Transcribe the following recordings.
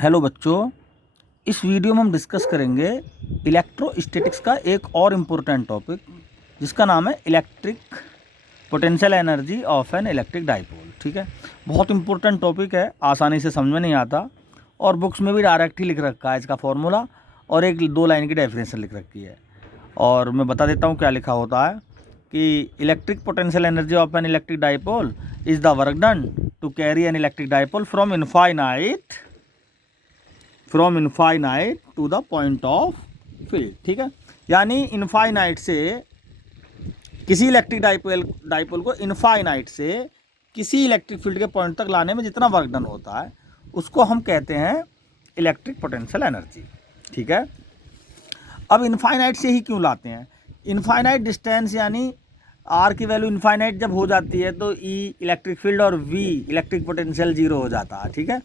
Hello बच्चों, इस video में हम डिस्कस करेंगे इलेक्ट्रोस्टैटिक्स का एक और इम्पोर्टेंट टॉपिक जिसका नाम है electric potential energy of an electric dipole. ठीक है, बहुत इम्पोर्टेंट टॉपिक है, आसानी से समझ में नहीं आता और बुक्स में भी डायरेक्ट ही लिख रखा है इसका फॉर्मूला और एक दो लाइन की डेफिनेशन लिख रखी है। और मैं बता देता हूँ क्या लिखा होता है कि electric potential energy of an electric dipole is the work done to carry an electric dipole from infinite to the point of field. ठीक है, यानी इनफाइनाइट से किसी इलेक्ट्रिक डाइपोल को इनफाइनाइट से किसी इलेक्ट्रिक फील्ड के पॉइंट तक लाने में जितना वर्क डन होता है उसको हम कहते हैं इलेक्ट्रिक पोटेंशियल एनर्जी। ठीक है, अब इनफाइनाइट से ही क्यों लाते हैं? इनफाइनाइट डिस्टेंस यानी आर की वैल्यू इनफाइनाइट जब हो जाती है तो ई इलेक्ट्रिक फील्ड और वी इलेक्ट्रिक पोटेंशियल जीरो हो जाता है। ठीक है,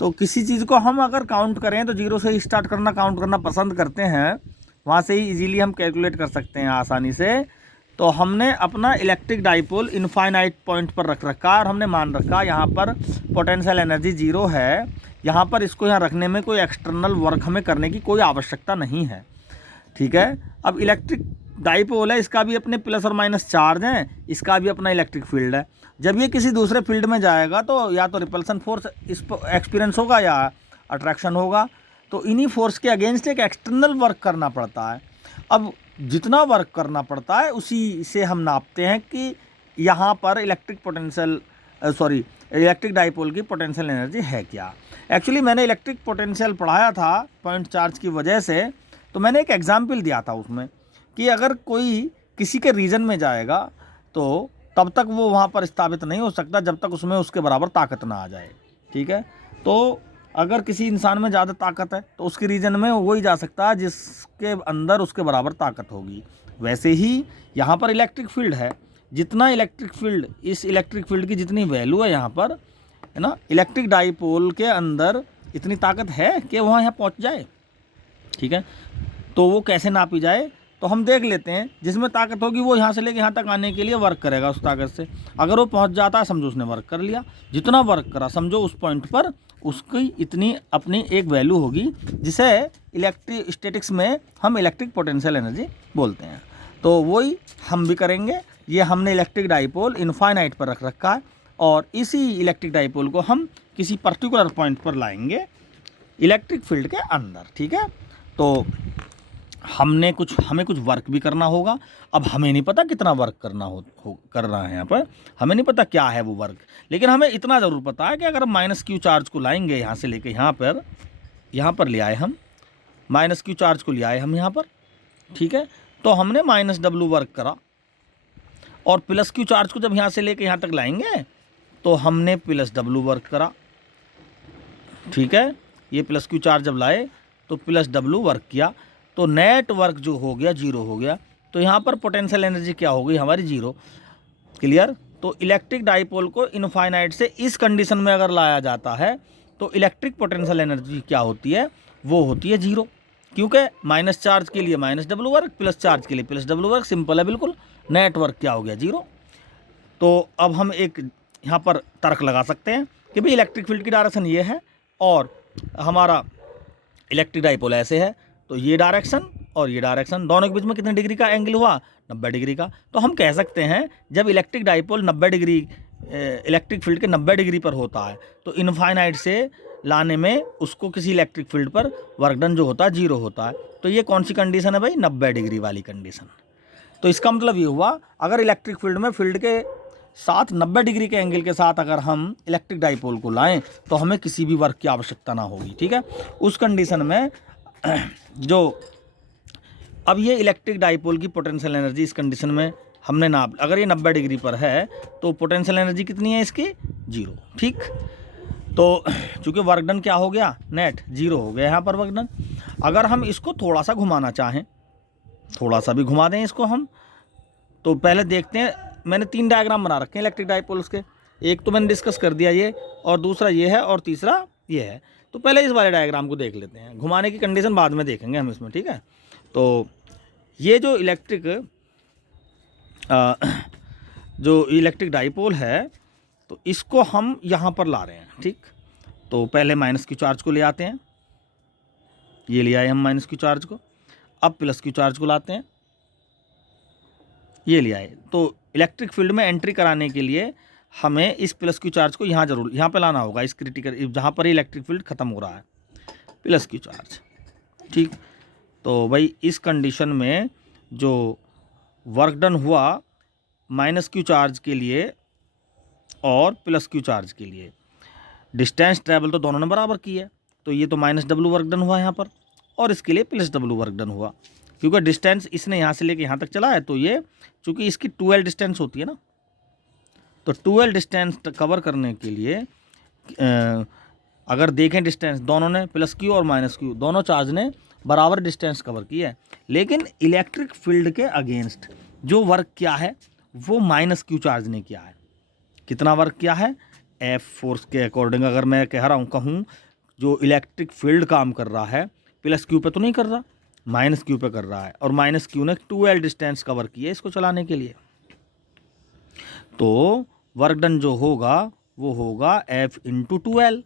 तो किसी चीज़ को हम अगर काउंट करें तो जीरो से ही स्टार्ट करना काउंट करना पसंद करते हैं, वहाँ से ही इजीली हम कैलकुलेट कर सकते हैं आसानी से। तो हमने अपना इलेक्ट्रिक डाइपोल इनफाइनाइट पॉइंट पर रख रखा और हमने मान रखा यहाँ पर पोटेंशियल एनर्जी जीरो है, यहाँ पर इसको यहाँ रखने में कोई एक्सटर्नल वर्क हमें करने की कोई आवश्यकता नहीं है। ठीक है, अब इलेक्ट्रिक डाइपोल है, इसका भी अपने प्लस और माइनस चार्ज हैं, इसका भी अपना इलेक्ट्रिक फील्ड है। जब ये किसी दूसरे फील्ड में जाएगा तो या तो रिपल्सन फोर्स इस पर एक्सपीरियंस होगा या अट्रैक्शन होगा, तो इन्हीं फोर्स के अगेंस्ट एक एक्सटर्नल वर्क करना पड़ता है। अब जितना वर्क करना पड़ता है उसी से हम नापते हैं कि यहाँ पर इलेक्ट्रिक डाइपोल की पोटेंशियल एनर्जी है क्या। एक्चुअली मैंने इलेक्ट्रिक पोटेंशियल पढ़ाया था पॉइंट चार्ज की वजह से, तो मैंने एक एग्जाम्पल दिया था उसमें कि अगर कोई किसी के रीजन में जाएगा तो तब तक वो वहाँ पर स्थापित नहीं हो सकता जब तक उसमें उसके बराबर ताकत ना आ जाए। ठीक है, तो अगर किसी इंसान में ज़्यादा ताकत है तो उसके रीजन में वही जा सकता है जिसके अंदर उसके बराबर ताकत होगी। वैसे ही यहाँ पर इलेक्ट्रिक फील्ड है, जितना इलेक्ट्रिक फील्ड इस इलेक्ट्रिक फील्ड की जितनी वैल्यू है यहाँ पर, है ना, इलेक्ट्रिक डाइपोल के अंदर इतनी ताकत है कि वहाँ यहाँ पहुँच जाए। ठीक है, तो वो कैसे नापी जाए तो हम देख लेते हैं। जिसमें ताकत होगी वो यहाँ से लेके यहाँ तक आने के लिए वर्क करेगा उस ताकत से। अगर वो पहुँच जाता है समझो उसने वर्क कर लिया, जितना वर्क करा समझो उस पॉइंट पर उसकी इतनी अपनी एक वैल्यू होगी जिसे इलेक्ट्रोस्टैटिक्स में हम इलेक्ट्रिक पोटेंशियल एनर्जी बोलते हैं। तो वही हम भी करेंगे। ये हमने इलेक्ट्रिक डाइपोल इनफाइनाइट पर रख रखा है और इसी इलेक्ट्रिक डाइपोल को हम किसी पर्टिकुलर पॉइंट पर लाएंगे इलेक्ट्रिक फील्ड के अंदर। ठीक है, तो हमें कुछ वर्क भी करना होगा। अब हमें नहीं पता कितना वर्क कर रहा है, यहाँ पर हमें नहीं पता क्या है वो वर्क, लेकिन हमें इतना ज़रूर पता है कि अगर हम माइनस क्यू चार्ज को लाएंगे यहाँ से लेके यहाँ पर ले आए हम, माइनस क्यू चार्ज को ले आए हम यहाँ पर। ठीक है, तो हमने माइनस डब्लू वर्क करा और प्लस क्यू चार्ज को जब यहाँ से लेके यहाँ तक लाएंगे तो हमने प्लस डब्लू वर्क करा। ठीक है, ये प्लस क्यू चार्ज जब लाए तो प्लस डब्लू वर्क किया, तो नेट वर्क जो हो गया जीरो हो गया। तो यहाँ पर पोटेंशियल एनर्जी क्या हो गई हमारी? जीरो। क्लियर? तो इलेक्ट्रिक डाइपोल को इनफाइनाइट से इस कंडीशन में अगर लाया जाता है तो इलेक्ट्रिक पोटेंशियल एनर्जी क्या होती है? वो होती है जीरो, क्योंकि माइनस चार्ज के लिए minus W work, plus charge के लिए प्लस डब्लू वर्क। सिंपल है बिल्कुल। नेट वर्क क्या हो गया? जीरो। तो अब हम एक यहाँ पर तर्क लगा सकते हैं कि भाई इलेक्ट्रिक फील्ड की डायरेक्शन ये है और हमारा इलेक्ट्रिक डाइपोल ऐसे है, तो ये डायरेक्शन और ये डायरेक्शन दोनों के बीच में कितने डिग्री का एंगल हुआ? 90 डिग्री का। तो हम कह सकते हैं जब electric dipole 90 degree electric field के 90 डिग्री पर होता है तो इनफाइनाइट से लाने में उसको किसी इलेक्ट्रिक फील्ड पर वर्क डन जो होता है जीरो होता है। तो ये कौन सी कंडीशन है भाई? 90 डिग्री वाली कंडीशन। तो इसका मतलब ये हुआ अगर इलेक्ट्रिक फील्ड में फील्ड के साथ 90 डिग्री के एंगल के साथ अगर हम इलेक्ट्रिक डाइपोल को लाएं तो हमें किसी भी वर्क की आवश्यकता ना होगी। ठीक है, उस कंडीशन में जो अब ये इलेक्ट्रिक डाइपोल की पोटेंशियल एनर्जी इस कंडीशन में हमने नाप, अगर ये 90 डिग्री पर है तो पोटेंशियल एनर्जी कितनी है इसकी? जीरो। ठीक, तो चूँकि वर्क डन क्या हो गया? नेट जीरो हो गया यहाँ पर वर्क डन। अगर हम इसको थोड़ा सा घुमाना चाहें, थोड़ा सा भी घुमा दें इसको हम, तो पहले देखते हैं। मैंने 3 डायग्राम बना रखे हैं इलेक्ट्रिक डाइपोल्स के, एक तो मैंने डिस्कस कर दिया ये, और दूसरा ये है, और तीसरा ये है। तो पहले इस वाले डायग्राम को देख लेते हैं, घुमाने की कंडीशन बाद में देखेंगे हम इसमें। ठीक है, तो ये जो इलेक्ट्रिक डाइपोल है तो इसको हम यहाँ पर ला रहे हैं। ठीक, तो पहले माइनस क्यू चार्ज को ले आते हैं, ये ले आए हम माइनस क्यू चार्ज को। अब प्लस क्यू चार्ज को लाते हैं, ये ले आए। तो इलेक्ट्रिक फील्ड में एंट्री कराने के लिए हमें इस प्लस क्यू चार्ज को यहाँ पे लाना होगा, इस क्रिटिकल जहाँ पर इलेक्ट्रिक फील्ड ख़त्म हो रहा है, प्लस क्यू चार्ज। ठीक, तो भाई इस कंडीशन में जो वर्क डन हुआ माइनस क्यू चार्ज के लिए और प्लस क्यू चार्ज के लिए, डिस्टेंस ट्रैवल तो दोनों ने बराबर की है, तो ये तो माइनस डब्लू वर्क डन हुआ यहाँ पर, और इसके लिए प्लस डब्लू वर्क डन हुआ, क्योंकि डिस्टेंस इसने यहाँ से लेके यहाँ तक चला है। तो ये चूँकि इसकी 2L डिस्टेंस होती है ना, तो 2L डिस्टेंस कवर करने के लिए अगर देखें डिस्टेंस दोनों ने, प्लस क्यू और माइनस क्यू दोनों चार्ज ने बराबर डिस्टेंस कवर किया है, लेकिन इलेक्ट्रिक फील्ड के अगेंस्ट जो वर्क किया है वो माइनस क्यू चार्ज ने किया है। कितना वर्क किया है? एफ फोर्स के अकॉर्डिंग अगर मैं कह रहा हूँ कहूँ जो इलेक्ट्रिक फील्ड काम कर रहा है प्लस क्यू पे तो नहीं कर रहा, माइनस क्यू पे कर रहा है, और माइनस क्यू ने 2L डिस्टेंस कवर की है इसको चलाने के लिए। तो वर्क डन जो होगा वो होगा F इंटू 2L,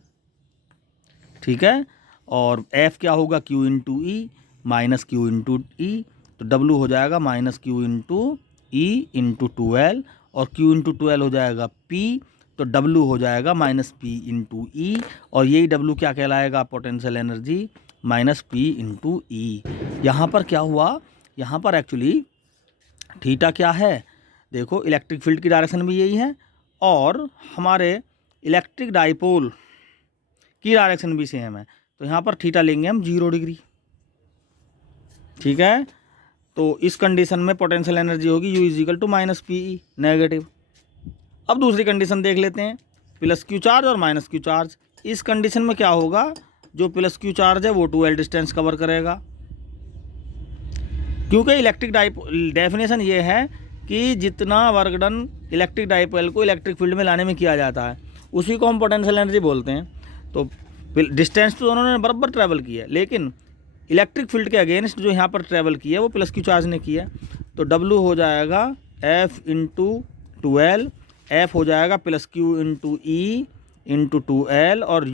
ठीक है। और F क्या होगा? Q into E minus Q into ई, तो W हो जाएगा minus Q into E into 2L, और Q इंटू 2L हो जाएगा P, तो W हो जाएगा माइनस P इंटू ई, और यही W क्या कहलाएगा? Potential energy minus P into E. यहाँ पर क्या हुआ? यहाँ पर एक्चुअली थीटा क्या है? देखो इलेक्ट्रिक फील्ड की डायरेक्शन भी यही है और हमारे इलेक्ट्रिक डाइपोल की डायरेक्शन भी सेम है, तो यहाँ पर थीटा लेंगे हम 0 डिग्री, ठीक है। तो इस कंडीशन में पोटेंशियल एनर्जी होगी U is equal to minus P E, negative. अब दूसरी कंडीशन देख लेते हैं, प्लस क्यू चार्ज और माइनस क्यू चार्ज। इस कंडीशन में क्या होगा? जो प्लस क्यू चार्ज है वो 2L डिस्टेंस कवर करेगा, क्योंकि इलेक्ट्रिक डेफिनेशन ये है कि जितना वर्क डन इलेक्ट्रिक डाइपोल को इलेक्ट्रिक फील्ड में लाने में किया जाता है उसी को हम पोटेंशियल एनर्जी बोलते हैं। तो डिस्टेंस तो दोनों ने बराबर ट्रैवल की है, लेकिन इलेक्ट्रिक फील्ड के अगेंस्ट जो यहाँ पर ट्रैवल की है वो प्लस क्यू चार्ज ने की है। तो W हो जाएगा F इंटू 2L, F हो जाएगा plus Q into E into 2L, और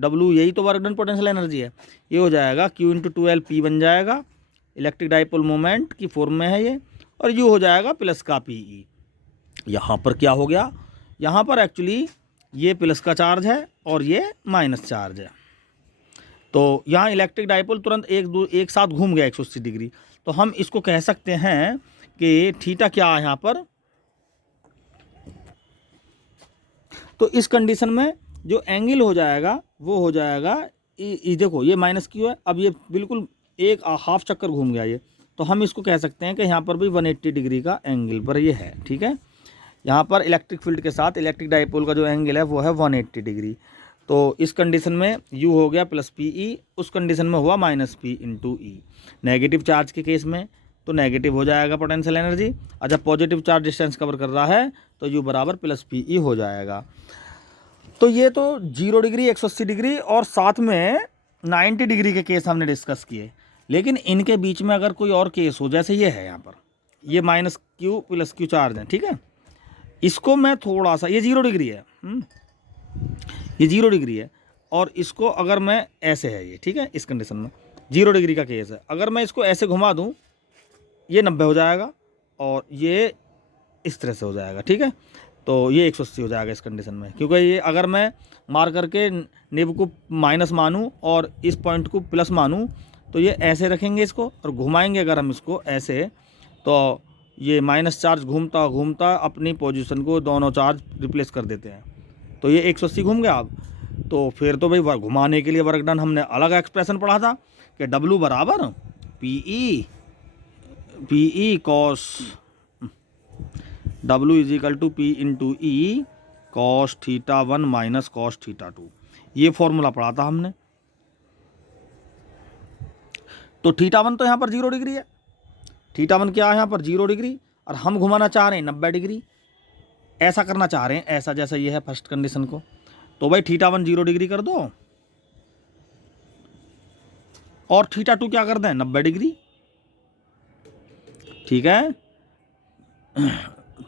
W यही तो वर्क डन पोटेंशियल एनर्जी है, ये हो जाएगा Q इंटू 2L, P बन जाएगा, इलेक्ट्रिक डाइपोल मोमेंट की फॉर्म में है ये, और U हो जाएगा प्लस का PE। यहाँ पर क्या हो गया? यहाँ पर एक्चुअली ये प्लस का चार्ज है और ये माइनस चार्ज है, तो यहाँ इलेक्ट्रिक डाइपोल तुरंत एक साथ घूम गया 180 डिग्री। तो हम इसको कह सकते हैं कि थीटा क्या है यहाँ पर? तो इस कंडीशन में जो एंगल हो जाएगा वो हो जाएगा देखो ये माइनस क्यू है, अब ये बिल्कुल एक हाफ चक्कर घूम गया ये, तो हम इसको कह सकते हैं कि यहाँ पर भी 180 डिग्री का एंगल पर ये है, ठीक है। यहाँ पर इलेक्ट्रिक फील्ड के साथ इलेक्ट्रिक डाइपोल का जो एंगल है वो है 180 डिग्री। तो इस कंडीशन में U हो गया प्लस PE, उस कंडीशन में हुआ माइनस P इंटू ई। नेगेटिव चार्ज के केस में तो नेगेटिव हो जाएगा पोटेंशियल एनर्जी, और जब पॉजिटिव चार्ज डिस्टेंस कवर कर रहा है तो U बराबर प्लस PE हो जाएगा। तो ये तो 0 डिग्री 180 डिग्री और साथ में 90 डिग्री के केस हमने डिस्कस किए, लेकिन इनके बीच में अगर कोई और केस हो, जैसे ये है यहाँ पर ये minus Q plus Q charge है, ठीक है, इसको मैं थोड़ा सा, ये 0 डिग्री है, ये 0 डिग्री है, और इसको अगर मैं ऐसे है ये, ठीक है, इस कंडीशन में 0 डिग्री का केस है, अगर मैं इसको ऐसे घुमा दूँ ये 90 हो जाएगा और ये इस तरह से हो जाएगा, ठीक है, तो ये 180 हो जाएगा इस कंडीशन में, क्योंकि ये अगर मैं मार करके निब को माइनस मानूँ और इस पॉइंट को प्लस मानूँ तो ये ऐसे रखेंगे इसको, और घुमाएंगे अगर हम इसको ऐसे तो ये माइनस चार्ज घूमता घूमता अपनी पोजीशन को दोनों चार्ज रिप्लेस कर देते हैं, तो ये 180 घूम गया। अब तो फिर तो भाई घुमाने के लिए वर्क डन हमने अलग एक्सप्रेशन पढ़ा था कि W बराबर PE cos W is equal to P into E cos theta 1 minus cos theta 2, ये फॉर्मूला पढ़ा था हमने। तो थीटा 1 तो यहाँ पर 0 डिग्री है, थीटा 1 क्या है यहाँ पर 0 डिग्री, और हम घुमाना चाह रहे हैं 90 डिग्री, ऐसा करना चाह रहे हैं ऐसा जैसा ये है फर्स्ट कंडीशन को, तो भाई थीटा 1 0 डिग्री कर दो और थीटा 2 क्या कर दें 90 डिग्री, ठीक है,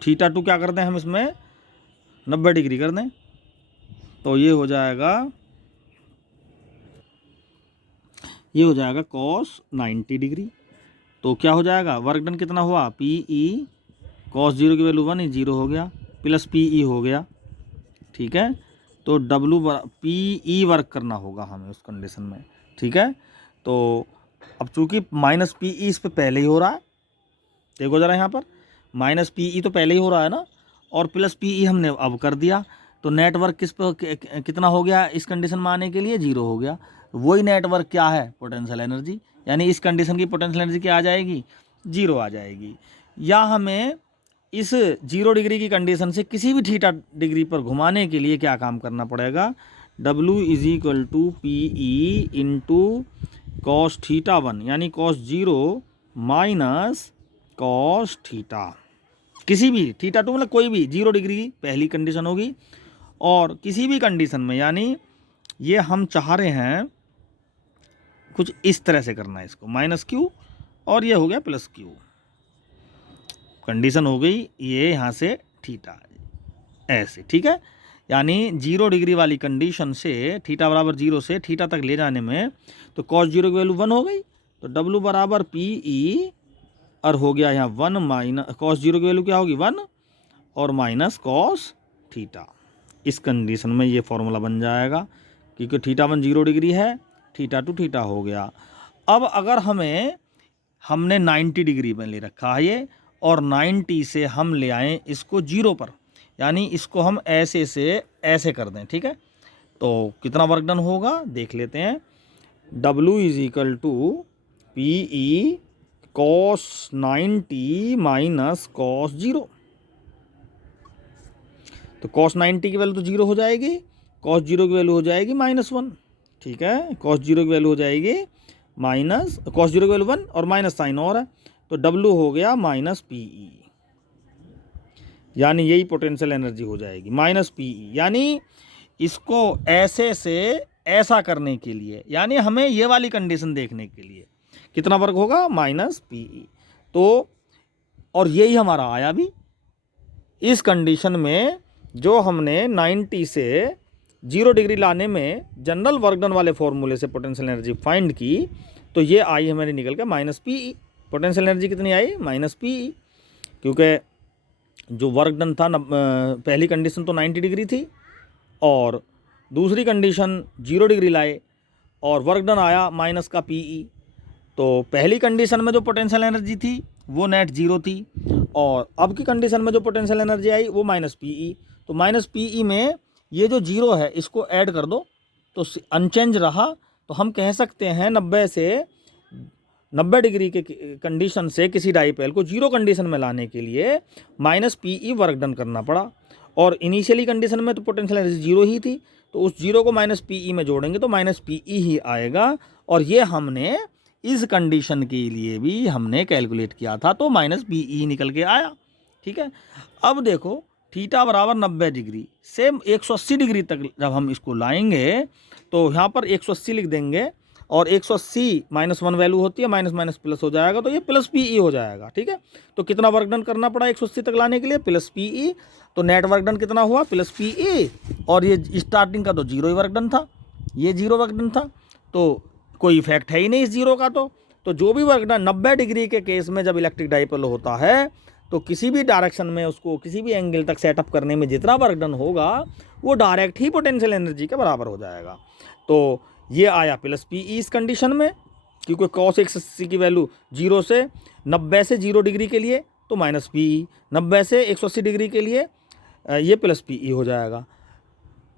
थीटा 2 क्या कर दें हम इसमें 90 डिग्री कर दें, तो ये हो जाएगा ये हो जाएगा कॉस 90 डिग्री। तो क्या हो जाएगा, वर्क डन कितना हुआ, पी ई कॉस 0 की वैल्यू 1 0 हो गया, प्लस पी ई हो गया। ठीक है, तो डब्लू पी ई वर्क करना होगा हमें उस कंडीशन में। ठीक है, तो अब चूंकि माइनस पी ई इस पर पहले ही हो रहा है, देखो ज़रा यहाँ पर माइनस पी ई तो पहले ही हो रहा है ना, और प्लस पी ई हमने अब कर दिया, तो नेटवर्क किस पर कितना हो गया इस कंडीशन में आने के लिए, 0 हो गया। वही नेटवर्क क्या है, पोटेंशियल एनर्जी, यानी इस कंडीशन की पोटेंशियल एनर्जी क्या आ जाएगी, 0 आ जाएगी। या हमें इस 0 डिग्री की कंडीशन से किसी भी थीटा डिग्री पर घुमाने के लिए क्या काम करना पड़ेगा, W is equal to P E into cos theta 1 यानी कॉस 0 माइनस कॉस थीटा, किसी भी थीटा 2 मतलब कोई भी 0 डिग्री की पहली कंडीशन होगी, और किसी भी कंडीशन में, यानी ये हम चाह रहे हैं कुछ इस तरह से करना है इसको, माइनस क्यू और ये हो गया प्लस क्यू, कंडीशन हो गई ये यहाँ से थीटा ऐसे। ठीक है, यानी 0 डिग्री वाली कंडीशन से थीटा बराबर 0 से थीटा तक ले जाने में तो कॉस 0 की वैल्यू 1 हो गई, तो W बराबर पी ई और हो गया यहाँ 1 माइनस कॉस 0 की वैल्यू क्या होगी 1 और माइनस कॉस थीटा। इस कंडीशन में ये फॉर्मूला बन जाएगा, क्योंकि थीटा 1 0 डिग्री है, थीटा 2 थीटा हो गया। अब अगर हमने 90 डिग्री में ले रखा है ये, और 90 से हम ले आएँ इसको 0 पर, यानी इसको हम ऐसे से ऐसे कर दें। ठीक है, तो कितना वर्क डन होगा देख लेते हैं, W is equal to P E cos 90 minus cos 0, तो कॉस 90 की वैल्यू तो 0 हो जाएगी, कॉस 0 की वैल्यू हो जाएगी -1। ठीक है, कॉस 0 की वैल्यू हो जाएगी माइनस कॉस 0 की वैल्यू 1 और माइनस साइन और है, तो W हो गया माइनस पी ई, यानी यही पोटेंशियल एनर्जी हो जाएगी माइनस पी ई। यानी इसको ऐसे से ऐसा करने के लिए, यानी हमें ये वाली कंडीशन देखने के लिए कितना वर्क होगा माइनस पी ई, तो और यही हमारा आया भी। इस कंडीशन में जो हमने 90 से 0 डिग्री लाने में जनरल वर्क डन वाले फॉर्मूले से पोटेंशियल एनर्जी फाइंड की, तो ये आई हमारी निकल के माइनस पी ई। पोटेंशियल एनर्जी कितनी आई माइनस पी ई, क्योंकि जो वर्क डन था पहली कंडीशन तो 90 डिग्री थी और दूसरी कंडीशन 0 डिग्री लाए और वर्क डन आया माइनस का पी ई। तो पहली कंडीशन में जो पोटेंशियल एनर्जी थी वो नेट 0 थी, और अब की कंडीशन में जो पोटेंशियल एनर्जी आई वो माइनस पी ई। तो माइनस पी ई में ये जो 0 है इसको ऐड कर दो तो अनचेंज रहा, तो हम कह सकते हैं 90 डिग्री के कंडीशन से किसी डाइपोल को 0 कंडीशन में लाने के लिए माइनस पी ई वर्क डन करना पड़ा, और इनिशियली कंडीशन में तो पोटेंशियल एनर्जी 0 ही थी, तो उस 0 को माइनस पी ई में जोड़ेंगे तो माइनस पी ई ही आएगा, और ये हमने इस कंडीशन के लिए भी हमने कैलकुलेट किया था, तो माइनस पी ई निकल के आया। ठीक है, अब देखो थीटा बराबर 90 डिग्री से 180 डिग्री तक जब हम इसको लाएंगे तो यहाँ पर 180 लिख देंगे, और 180 -1 वैल्यू होती है, माइनस माइनस प्लस हो जाएगा, तो ये प्लस पी ई हो जाएगा। ठीक है, तो कितना वर्क डन करना पड़ा 180 तक लाने के लिए, प्लस पी ई, तो नेट वर्क डन कितना हुआ प्लस पी ई, और ये स्टार्टिंग का तो 0 ही वर्क डन था, ये 0 वर्क डन था, तो कोई इफेक्ट है ही नहीं इस 0 का। तो जो भी वर्क डन 90 डिग्री के केस में जब इलेक्ट्रिक डाइपोल होता है तो किसी भी डायरेक्शन में उसको किसी भी एंगल तक सेटअप करने में जितना वर्क डन होगा वो डायरेक्ट ही पोटेंशियल एनर्जी के बराबर हो जाएगा। तो ये आया प्लस पी ई इस कंडीशन में, क्योंकि कॉस 180 की वैल्यू 0 से 90 से 0 डिग्री के लिए तो माइनस पी ई, 90 से 180 डिग्री के लिए ये प्लस पी ई हो जाएगा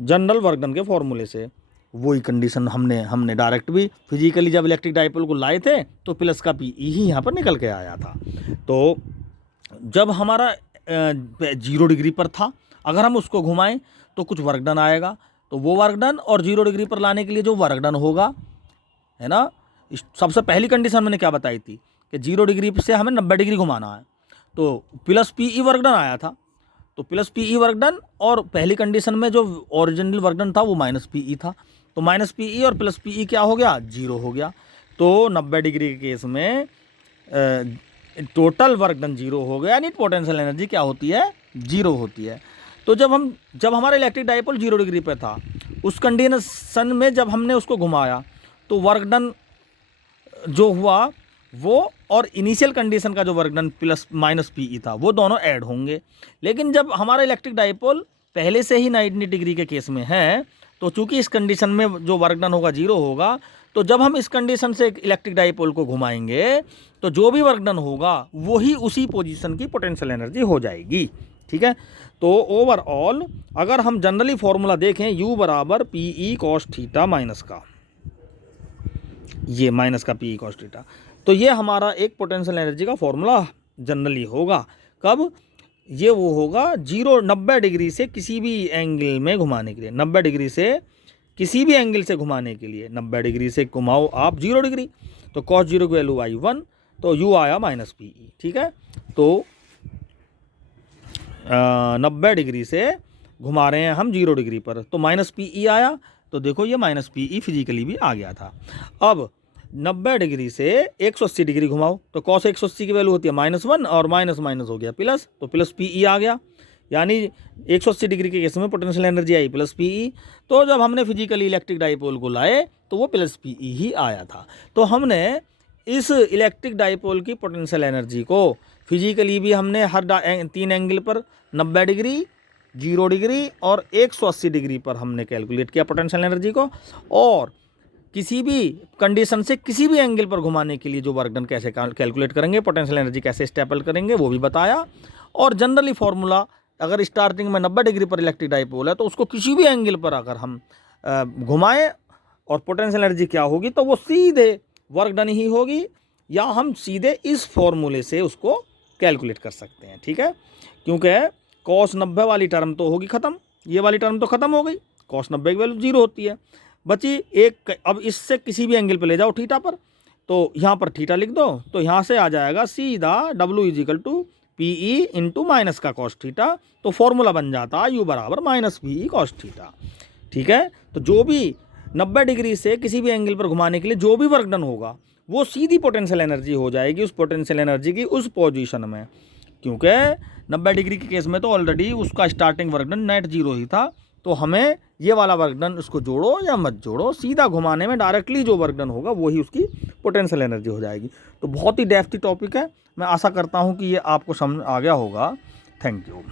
जनरल वर्क डन के फॉर्मूले से। वही कंडीशन हमने डायरेक्ट भी फिजिकली जब इलेक्ट्रिक डाइपोल को लाए थे तो प्लस का पी ई ही यहाँ पर निकल के आया था। तो जब हमारा 0 डिग्री पर था, अगर हम उसको घुमाएं तो कुछ वर्क डन आएगा, तो वो वर्क डन और 0 डिग्री पर लाने के लिए जो वर्क डन होगा, है ना, सबसे पहली कंडीशन मैंने क्या बताई थी कि 0 डिग्री से हमें 90 डिग्री घुमाना है, तो plus P E work done आया था, तो plus P E work done, और पहली कंडीशन में जो ओरिजिनल वर्क डन था वो माइनस पी ई था, तो माइनस पी ई और प्लस पी ई क्या हो गया 0 हो गया। तो 90 डिग्री के केस में टोटल वर्क डन 0 हो गया, यानी पोटेंशियल एनर्जी क्या होती है 0 होती है। तो जब हमारा इलेक्ट्रिक डाइपोल 0 डिग्री पे था, उस कंडीशन में जब हमने उसको घुमाया तो वर्क डन जो हुआ वो और इनिशियल कंडीशन का जो work done plus minus PE था वो दोनों ऐड होंगे। लेकिन जब हमारा इलेक्ट्रिक डाइपोल पहले से ही 90 डिग्री के केस में है, तो चूंकि इस कंडीशन में जो वर्क डन होगा 0 होगा, तो जब हम इस कंडीशन से इलेक्ट्रिक डाइपोल को घुमाएंगे तो जो भी वर्क डन होगा वही उसी पोजीशन की पोटेंशियल एनर्जी हो जाएगी। ठीक है, तो ओवरऑल अगर हम जनरली फॉर्मूला देखें U बराबर P E cos theta minus का, ये माइनस का पी ई कॉस थीटा, तो ये हमारा एक पोटेंशियल एनर्जी का फॉर्मूला जनरली होगा। कब? ये वो होगा 90 डिग्री से किसी भी एंगल में घुमाने के लिए, 90 डिग्री से किसी भी एंगल से घुमाने के लिए, 90 डिग्री से घुमाओ आप 0 डिग्री, तो cos 0 की वैल्यू आई 1, तो u आया माइनस पी ई। ठीक है, तो 90 डिग्री से घुमा रहे हैं हम 0 डिग्री पर, तो माइनस पी ई आया, तो देखो ये माइनस पी ई फिजिकली भी आ गया था। अब 90 डिग्री से 180 डिग्री घुमाओ, तो cos 180 की वैल्यू होती है -1 और माइनस माइनस हो गया प्लस, तो प्लस पी ई आ गया, यानी 180 डिग्री के केस में पोटेंशियल एनर्जी आई प्लस पी ई। तो जब हमने फिजिकली इलेक्ट्रिक डाइपोल को लाए तो वो प्लस पी ई ही आया था। तो हमने इस इलेक्ट्रिक डाइपोल की पोटेंशियल एनर्जी को फिजिकली भी हमने हर 3 एंगल पर 90 डिग्री, 0 डिग्री और 180 डिग्री पर हमने कैलकुलेट किया पोटेंशियल एनर्जी को, और किसी भी कंडीशन से किसी भी एंगल पर घुमाने के लिए जो वर्क डन कैसे कैलकुलेट करेंगे, पोटेंशियल एनर्जी कैसे स्टेपल करेंगे वो भी बताया। और जनरली फॉर्मूला अगर स्टार्टिंग में 90 डिग्री पर इलेक्ट्रिक डाइपोल है तो उसको किसी भी एंगल पर अगर हम घुमाएं और पोटेंशियल एनर्जी क्या होगी, तो वो सीधे वर्क डन ही होगी, या हम सीधे इस फॉर्मूले से उसको कैलकुलेट कर सकते हैं। ठीक है, क्योंकि cos 90 वाली टर्म तो होगी ख़त्म, ये वाली टर्म तो ख़त्म हो गई, cos 90 की वैल्यू 0 होती है, बची एक। अब इससे किसी भी एंगल पे ले जाओ थीटा पर, तो यहाँ पर थीटा लिख दो, तो यहाँ से आ जाएगा सीधा W = P E into minus का cos थीटा, तो फॉर्मूला बन जाता है U बराबर माइनस पी ई cos थीटा। ठीक है, तो जो भी 90 डिग्री से किसी भी एंगल पर घुमाने के लिए जो भी वर्क डन होगा वो सीधी पोटेंशियल एनर्जी हो जाएगी उस पोटेंशियल एनर्जी की उस पोजीशन में, क्योंकि 90 डिग्री के केस में तो ऑलरेडी उसका स्टार्टिंग वर्क डन नेट 0 ही था। तो हमें ये वाला वर्क डन उसको जोड़ो या मत जोड़ो, सीधा घुमाने में डायरेक्टली जो वर्क डन होगा वही उसकी पोटेंशियल एनर्जी हो जाएगी। तो बहुत ही डेप्थी टॉपिक है, मैं आशा करता हूँ कि ये आपको समझ आ गया होगा। Thank you.